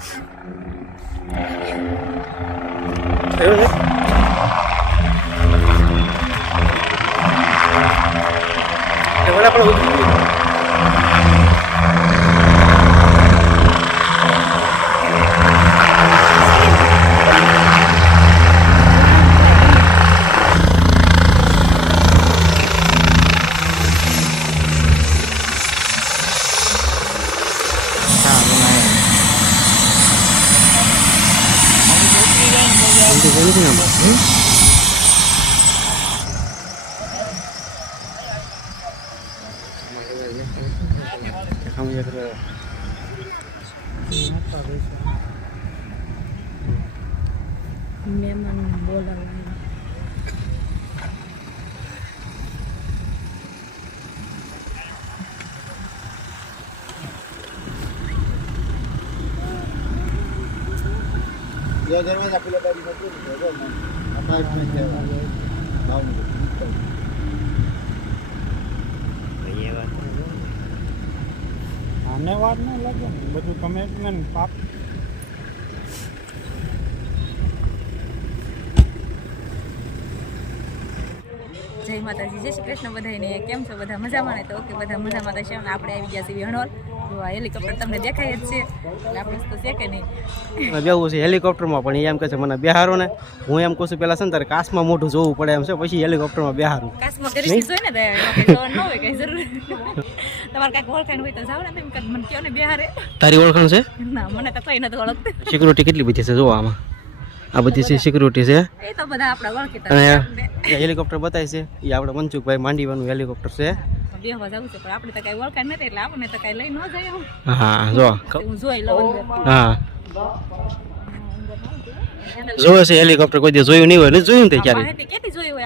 Thank you. દેખાવું છે કે મહેમાન બોલાવવા આને વાર ન લાગે બધું કમેન્ટમેન્ટ પાપ. જય માતાજી જય શ્રી કૃષ્ણ બધાને કેમ છો બધા? મજામાં ને? તો ઓકે બધા મજામાં રહેશે અને આપણે આવી ગયા છીએ હણોલ. આ હેલિકોપ્ટર તમને દેખાય જ છે. એટલે આપણે તો છે કે નહીં. બેવું છે હેલિકોપ્ટરમાં પણ એમ કહે છે મને બિહારો ને હું એમ કહું છું પેલા છે ને તારે મોઢું જોવું પડે એમ છે પછી હેલિકોપ્ટરમાં બેહારું. કરી જોઈ ને ન હોય કઈ જરૂર. તમારે કાંઈક ઓળખાણ હોય તો જાવ ને તેમ મને કયો ને બિહારે. તારી ઓળખાણ છે? ના મને તો કઈ નથી ઓળખતું. સિક્યુરિટી કેટલી બધી છે જોવા આમાં. આ બધી છે સિક્યુરિટી છે. અને હેલિકોપ્ટર બતાય છે એ આપણે મનસુખભાઈ માંડીવાનું હેલિકોપ્ટર છે. ન જાય હું. જો. હું જોવે છે હેલિકોપ્ટર કોઈ જોયું નહીં હોય ને જોયું ને ક્યારે જોયું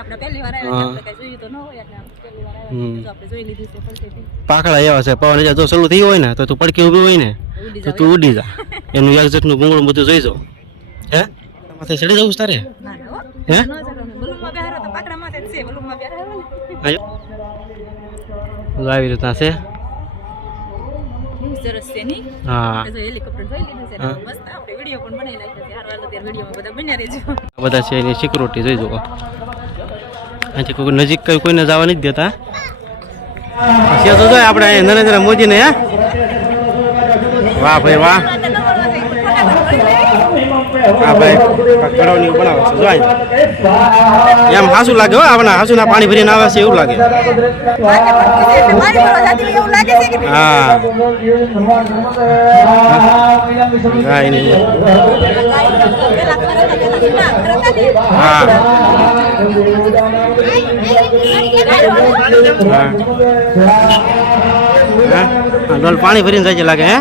ન. પાકડા એવા છે પવન જો ચાલુ થઈ હોય ને તો તું પડકી ઊભી હોય ને તો તું ઉડી જા. એનું એક્ઝેક્ટનું ભૂંગળું બધું જોઈ જાવ હે? માથે ચડી જવું તારે? ના ના હો. હે? ન જાવ અમે બલૂનમાં બેહારો તો પાકડા માથે જ છે બલૂનમાં બેહારો ને. આજો. જો આવી રીતના છે સરસ છે નહીં હા હેલિકોપ્ટર જોઈ લીધું છે ને મસ્ત. આપણે વીડિયો પણ બનાવી નાખ્યો છે. હાર વાલો ત્યારે વિડીયોમાં બધા બન્યા રહેજો. બધા છે એની સિક્યુરિટી જોઈ જુઓ. અહીંથી કોઈ નજીક કઈ કોઈને જવા નથી દેતા. છે તો જો આપણે નરેન્દ્ર મોદીને હે? વાહ ભાઈ વાહ. હા ભાઈ કડવની છે જો એમ હાસું લાગે હો આપણા હાસુના પાણી ભરીને આવે છે એવું લાગે કે નહીં? હા. હા હા હા હા ડોલ પાણી ભરીને જાય લાગે હે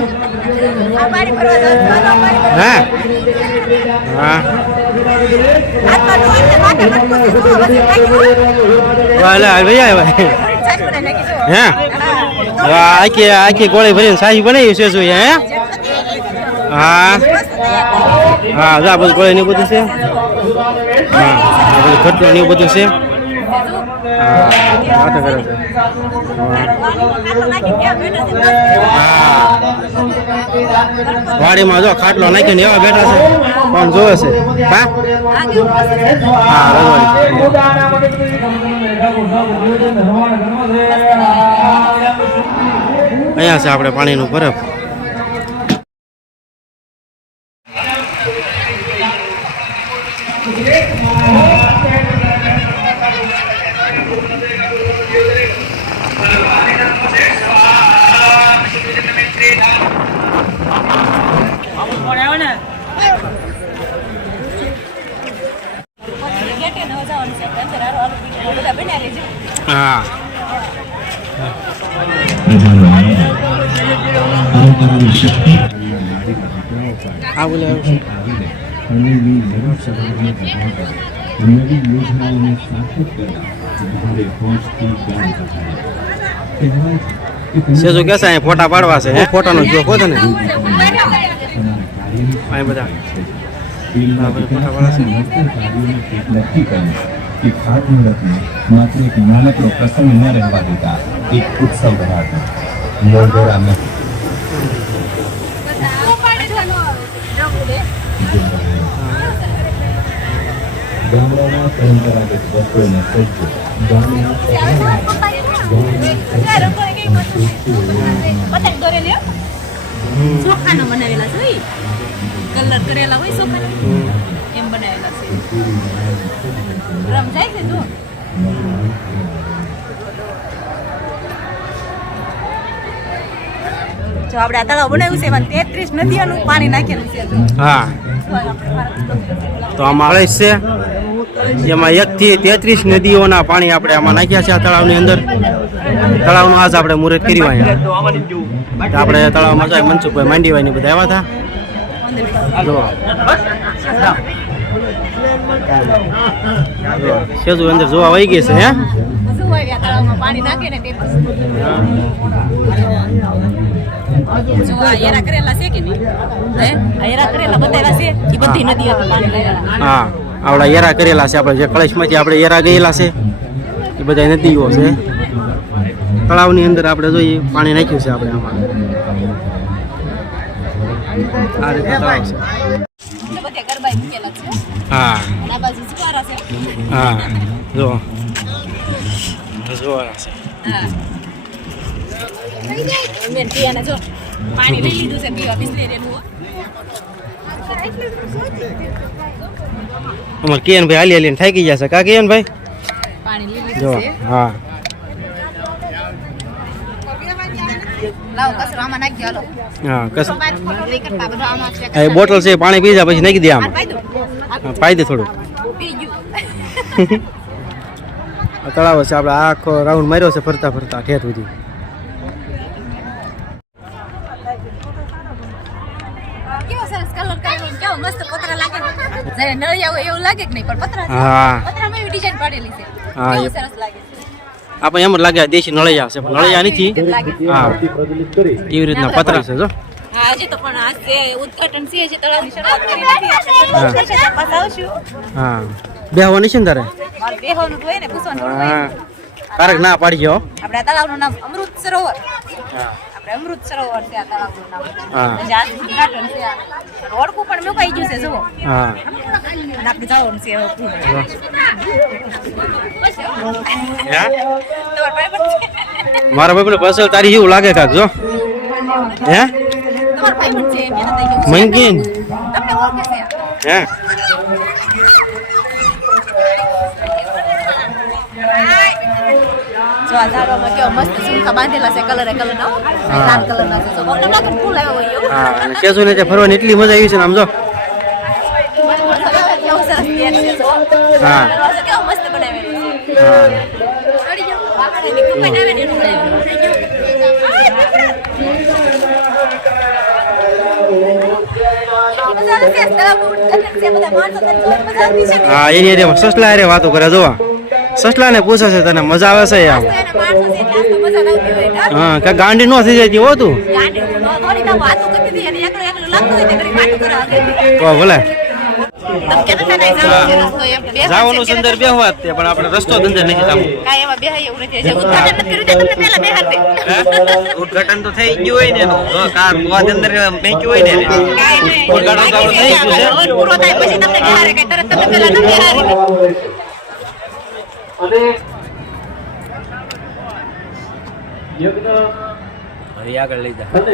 આ આ હે આખી આખી ગોળી ભરીને સાહી બનાવી છે શું હે? હા. હા જા બધું ગોળી ને બધું છે. હા બધું ઘટલો ને બધું છે. હા વાત કરે છે વાડીમાં જો ખાટલો નાખીને એવા બેઠા છે. પણ જોવે છે? હા? હા, રજવાડી. અહીંયા છે આપણે પાણીનું બરફ. હા આ બોલે અણુની નવી સભાને પ્રદાન નવી યોજનાઓને સાર્થક કરવા ભારે પહોંચથી ગામ પધારે છે કે કે છે અહીં ફોટા પાડવા છે હે? ફોટાનો જો ખોદે ને? તમારા બધા. હા, બધા ફોટા છે. નક્કી કર્યું કે ખાતમુહૂર્તને માત્ર એક નાનકડો પ્રસંગ ન રહેવા દેતા એક ઉત્સવ બનાવતા મોઢેરા ગામડાના પરંપરાગત વસ્ત્રોને સજ્જ ગામના. ચોખાના બનાવેલા છે કલર કરેલા હોય ચોખાના એમ બનાવેલા છે રમ જાય છે તું? જો આપણે આ તળાવ બનાવ્યું છે એમાં તેત્રીસ નદીઓનું પાણી નાખેલું છે હા. તો આમાં અળસ છે. એમાં એકથી તેત્રીસ નદીઓના પાણી આપણે આમાં નાખ્યા છે આ તળાવની અંદર. તળાવનું આજ આપણે મુહૂર્ત કર્યું અહીંયા. આપણે તળાવમાં જાય મનસુખભાઈ માંડીભાઈ ને બધા આવ્યા હતા. જો, સેજુ અંદર જોવા વહી ગઈ છે, હે? હે, આવડા યેરા કરેલા છે, આપણે જે કળશમાંથી આપણે યેરા ગયેલા છે, એ બધા નદીઓ છે. તળાવની અંદર આપણે જોઈએ પાણી નાખ્યું છે આપણે આમાં. આ રીતે મૂકેલા છે. હા. આ બાજુ સુવારા છે. હા. જો. જો આ છે. હા. મેં પિયાને જો પાણી લઈ લીધું છે પીવા બિસ્લેરીનું હો. અમારે કિયનભાઈ હાલી હાલીને થાકી ગયા છે. કા ભાઈ પાણી જો લીધું છે. હા લાવો કચરો આમાં નાખી દો હાલો હા બોટલ છે પાણી પી જા પછી નાખી દે આમ. પાઈ દે. થોડું તળાવ છે આપણે આખો રાઉન્ડ માર્યો છે ફરતા ફરતા ઠેઠ સુધી. હા. પતરામાં ડિઝાઇન પાડેલી છે. હા, સરસ લાગે આપણે એમ લાગે દેશી નળિયા છે પણ નળિયા નથી. હા. એવી રીતના પતરા છે જો. હા હજી તો પણ આ છે ઉદ્ઘાટન છે હજી તળાવની શરૂઆત કરી નથી. આપણે શરૂઆત કરશે ત્યાર પાછા આવશું. હા. બેહવાની છે ને તારે? બેહવાનું હોય ને પૂછવાનું હોય. કારક ના પાડી ગયો આપણે તળાવનું નામ અમૃત સરોવર. હા. આપણે અમૃત સરોવર છે આ તળાવનું નામ જાત ઉદઘાટન છે. રોડકું પણ મુકાઈ ગયું છે જુઓ. હા. અને આપણે જવાનું છે? મારા ભાઈ પેલો તારી એવું લાગે કાક જો. હે. મંકીન હે? જો આ ઝાડવામાં કેવો મસ્ત ઝુમખા બાંધેલા છે કલરે કલર ના લાલ કલર ના છે જો બહુ લાગે ફૂલ આવ્યો હોય હા અને કેજો ને ફરવાની એટલી મજા આવી છે ને આમ જો. હા. મસ્ત એની એનું બનાવેલું. છે. હા એની વાતો કરે જોવા સસલા ને પૂછે છે તને મજા આવે છે આમ હા કે ગાંડી નો થઈ જતી હો તું ગાંડી નો થોડી ના વાતું કરતી હતી અને એકલું એકલું લાગતું હોય તે વાતું ભલે છે જવાનું પણ આપણે રસ્તો જ નથી જવું કાંઈ એમાં બેહાય એવું નથી. હજી ઉદ્ઘાટન નથી કર્યું તમને પહેલા બેહાડતે. ઉદઘાટન તો થઈ ગયું હોય ને એનું કાર અંદર મેક્યું હોય ને. નહીં. ઉદ્ઘાટન તો આપણે થઈ ગયું છે. પૂરો થાય પછી તમને બેહાડે. કાંઈ તરત તમને પહેલા ન બેહાડે. હરી આગળ લઈ જા મજા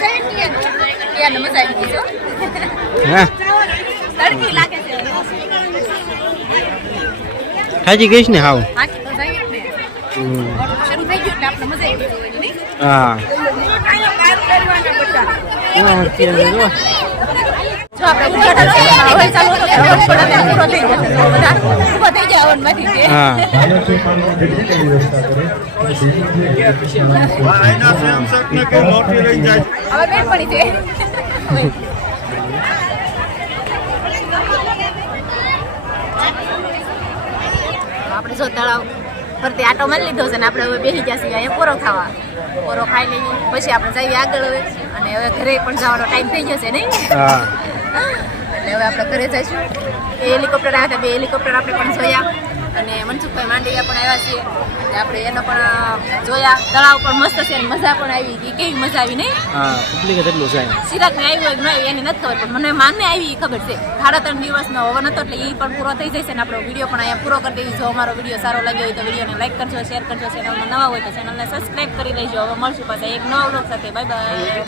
આવી ગઈ ને? પિયાને મજા આવી ગઈ જો. હે તડકી લાગે છે ખાજી ગઈશ ને હાવ. હા જાય જ ને. હમ. શરૂ થઈ ગયું એટલે આપણે મજા આવી ગઈ હોય, નહીં? હા હા, અત્યારે જો. જો આપણે ઉદ્ઘાટન છે, હવન ચાલુ હતો, હવન પણ હવે પૂરો થઈ જશે. જો બધા ઊભા થઈ ગયા હવનમાંથી તે. હા બાળકો પાણી કેટલી વ્યવસ્થા કરે હવે બેનપણી છે. આપણે જો તળાવ ફરતી આટો મળી લીધો છે ને આપણે હવે બેસી ગયા છીએ અહીંયા પોરો ખાવા. પોરો ખાઈ લઈએ પછી આપણે જઈએ આગળ હવે. અને હવે ઘરે પણ જવાનો ટાઈમ થઈ જશે નહીં? હા. એટલે હવે આપણે ઘરે જઈશું. એ હેલિકોપ્ટર આવ્યા હતા બે હેલિકોપ્ટર આપણે પણ જોયા. અને મનસુખભાઈ માંડવિયા પણ આવ્યા છીએ. આપણે એનો પણ જોયા તળાવ પણ મસ્ત છે અને મજા પણ આવી કે કેવી મજા આવી નહીં? હા પબ્લિક એટલું છે. સિરાગને આવી હોય ન આવી એની નથી ખબર પણ મને માનને આવી એ ખબર છે. સાડા ત્રણ દિવસનો હવન હતો એટલે એ પણ પૂરો થઈ જશે ને આપણો વીડિયો પણ અહીંયા પૂરો કરી દેવી જો અમારો વીડિયો સારો લાગ્યો હોય તો વિડીયોને લાઈક કરજો શેર કરજો ચેનલમાં નવા હોય તો ચેનલને સબસ્ક્રાઈબ કરી લેજો. હવે મળશું પાછા એક નવા વ્લોગ સાથે. Bye bye.